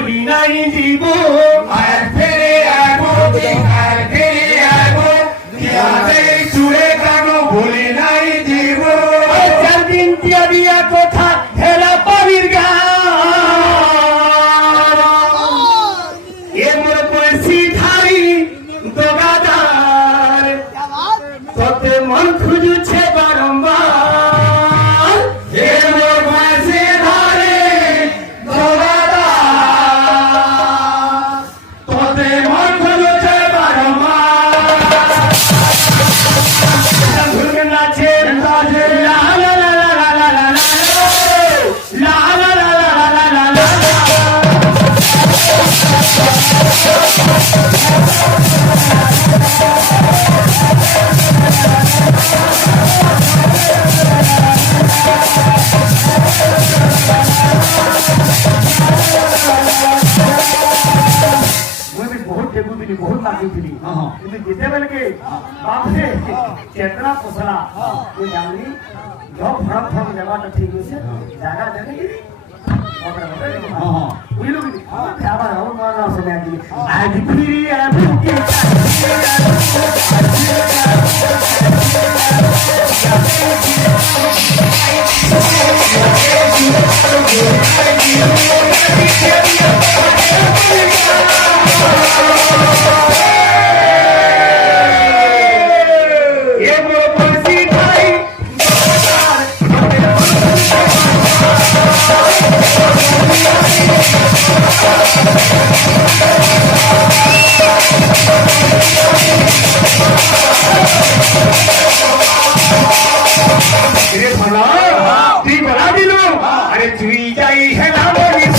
ভুলি নাই জীব আর ফিরে আসবো আর ফিরে আসবো চুড়ে কানো ভুলি নাই জীব চার দিন দিয়া দিয়া কথা হেরা পাবির গান এ মোর পয়সি ধারি দোগাদার তোতে মন খুঁজুছে বারম্বার এ মোর পয়সি ধারে দোগাদার তোতে মন খুঁজুছে বারম্বার ঘুরবে নাচে লা লা লা লা লা লা লা লা লা লা লা লা লা बहुत देखुली बहुत नाचुली কিন্তু যেতেবেলকে বাপরে চেতনা পোষলা তুই জানলি জব ফরক ফরক জায়গাটা ঠিক হয়েছে জায়গা দেখে বুঝলো কি আবার আমার মনে আসে আজ ফিরিয়ে বুকে তুই বলা দিল আরে তুই যাই হেলা বলি